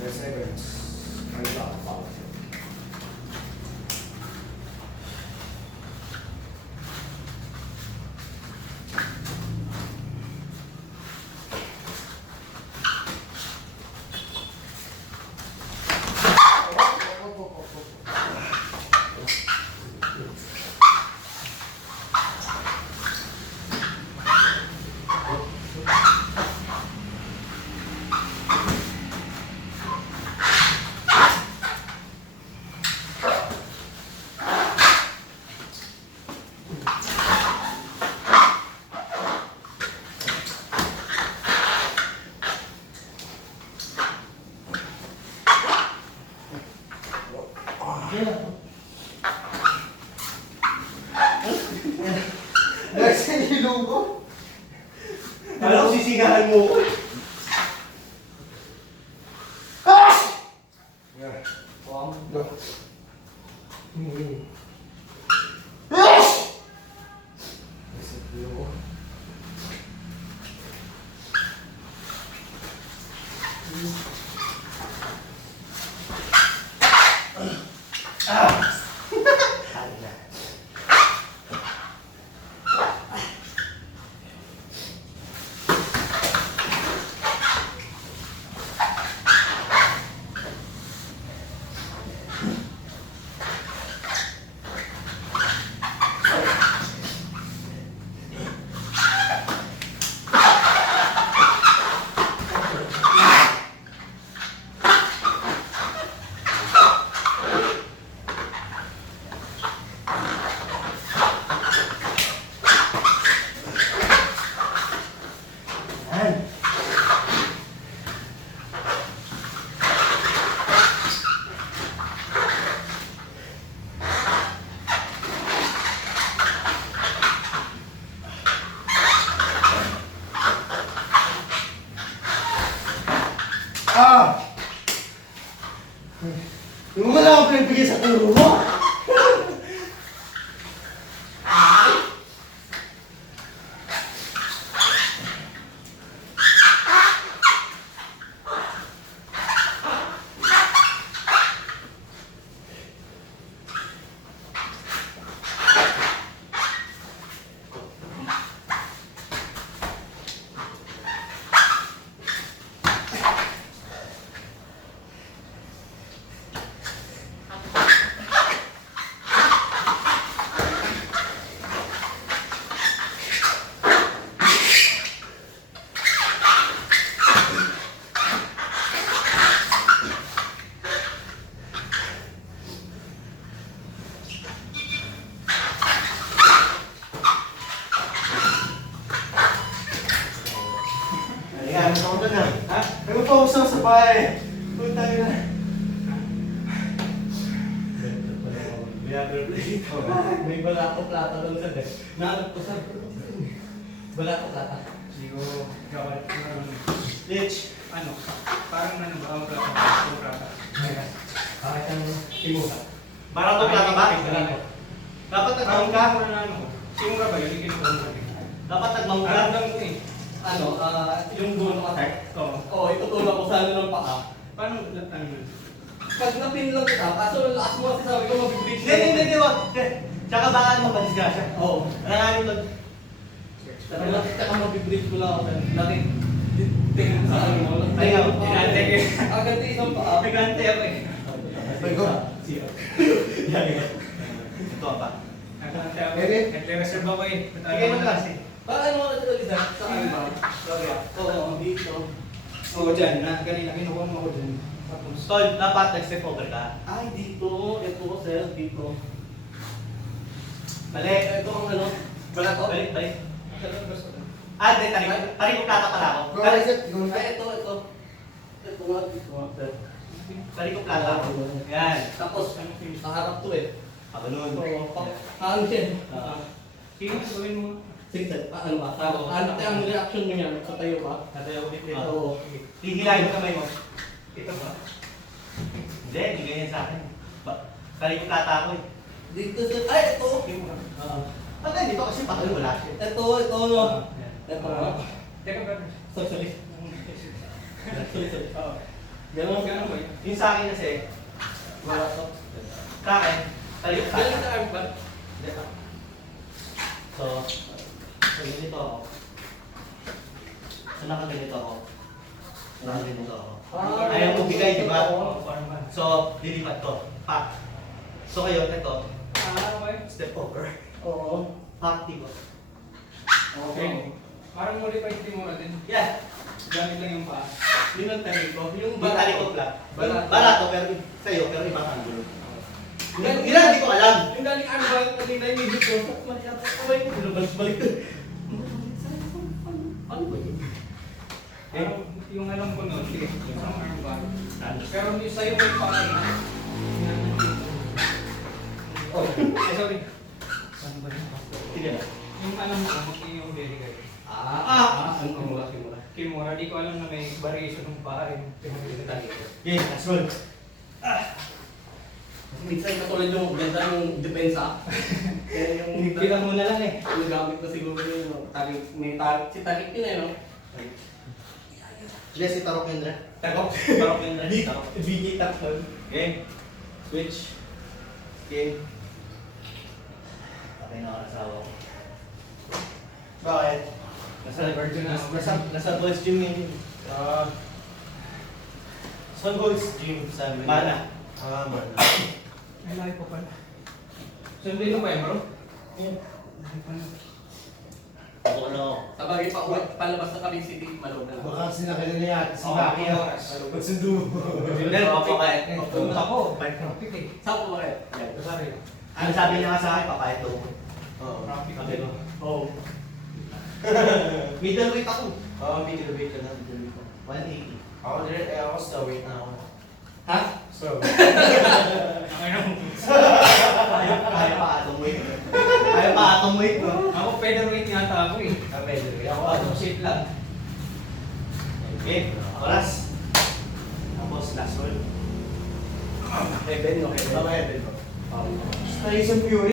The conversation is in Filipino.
10 seconds. Ay, pa. Nasa ilong ko. Alam ko sisigahan mo ko. Ah! Wow. Go. Ah! Nasa ilong ko. Ah! Yung wala akong pinipigil sa turo mo. Ayan, ito ko na. Ha? Nag-focus lang sa bahay. Punta na. May balako plata doon sa desk. Naanap ko sa balako plata. Siguro, gawin ko na Ditch. ano, parang ano, ang plata. Bakit ang timusa? Para to plata ba? Dapat Parang nagmamang ka. gawin na ano, simura ba yun? Ikin ko Dapat nagmamang ka. alam lang ko eh. Ano, yung dulo attack. Oo. Oo, itutulak ko sa ano ng paa. Paano, ano yun? Pag napin lang kita, kaso lakas mo kasi sabi ko mabibig. Hindi, wag. Tsaka baka ano madisgrasya. Oo. Alanganin to. Tsaka mabibig ko lang ako. Laki. Tingin sa ano mo. Ayaw, ginante ko eh. Agad isang paa. Pagante ako eh. Ay, go. Ito pa. Nagkante ako. Pwede? Nagre-reserve ako eh. Sige mo kasi. Paano mo na ito, Lisa? Saan ba? Sorry ah. Oo, dito. Oo, dyan. Kanina kinuha mo ako dyan. Tapos, Tol, dapat nag-step over ka. Ay, dito. Ito, sir. Dito. Mali. Ito ang ano. Wala ko. Balik. gusto ko. Ah, hindi. Tarik ko plata pala ako. Ay, ito. Ito nga, dito nga, sir. Tarik ko plata ako. Yan. Tapos, kaharap to eh. Ah, ganun. Oo, ano siya? Sige, gawin mo. Sige, ano ba? Ang reaction mo yan sa tayo ba? Natayo ko dito. Oo. Hihilahin mo kamay mo. Ito ba? Hindi, hindi ganyan sa akin. Tarik ko plata ako eh. Dito sir. Ay, ito. Pag dito kasi pakal wala siya. Ito, no. Yan. Ito nga. Teka, brother. Sorry. Oo. Ganon. Gano'n ba yun? Yung sa akin kasi, Wala to. sa akin, tayo sa Galing akin. ka arm ba? So ganito ako. So nakaganito ako. Nakaganito ako. Ayaw mo bigay, di ba? Oo, parang ba? So, dilipat ko. Pak. So kayo, ito, Okay. step over. Oo. Pak, diba? Okay. Parang modified din mo natin. Yeah. Gamit lang yung paa. Yun ang tarik ko. Yung Yung talikod lang. Balat. Balato, pero sa'yo, pero ibang angulo. Ilan, hindi ko alam. Yung galing arm ba? Kanina yung medyo ko. Tapos masyado. Abay ko. Balik-balik. Ano ba yun? Parang yung alam ko nun, sige, parang armbar. Pero yung sa'yo may paa na. Oh, sorry. Ano ba yun? Sige na. Yung alam ko, yung very guy. Ang kumula. Kimura, di ko alam na may variation ng paa yung pinag-iitan dito. Okay, let's roll. Minsan katulad yung ganda ng depensa. Kaya yung Bilang mo na lang eh. yung gamit ko siguro yun. Tarik, may tarik. Si tarik yun eh, no? Yes, si Tarok Kendra. Takot. Tarok Kendra. Tarok. BG takot. Game. Switch. Game. Okay na ako nasawa ko. Bakit? Nasa Gold's Gym ngayon. Saan Gold's Gym? Sa Mana. Mana. Ay, laki pa pala. Sunday November? Yan. Laki pa na. Ako na ako. Sabagay pa uwi, palabas na kami city, malog na lang. Baka sinakay na yan. Si Oo, Maki ilang ah. oras? Magsundo. Then, papayat. Tulog ako. Papayat ka. Traffic eh. Saan po ba kayo? Sorry. Ano sabi niya nga sa akin, papayat daw. Oo. Traffic Okay. ako. Oo. Middleweight ako. Oo, middleweight ka na. Middleweight ka. 180. Ako din, ako strawweight na ako. Ha? Strawweight. Kaya pa atong weight. Kaya pa atong weight, no? Ako featherweight yata ako eh. Ah, middleweight. Ako atong shape lang. Okay, oras. Tapos last roll. Heaven, no? Heaven. Tama yan din po. Um, Tyson Fury.